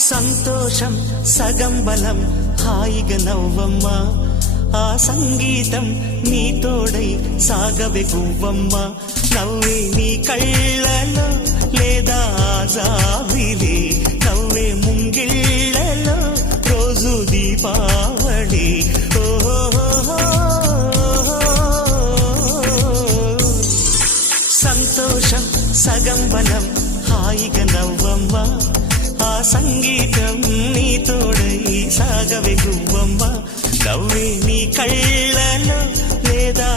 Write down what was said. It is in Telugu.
సంతోషం సగం బలం హాయిగా నవ్వమ్మ ఆ సంగీతం నీ తోడై సాగవే గువ్వమ్మ నవ్వే నీ కళ్ళలో లేదా జాబిలి నవ్వే ముంగిళ్ళలో రోజు దీపావళి సంతోషం సగం బలం హాయిగా నవ్వమ్మ ఆ సంగీతం నీ తోడై సాగవే గువ్వమ్మ నవ్వే నీ కళ్ళలో లేదా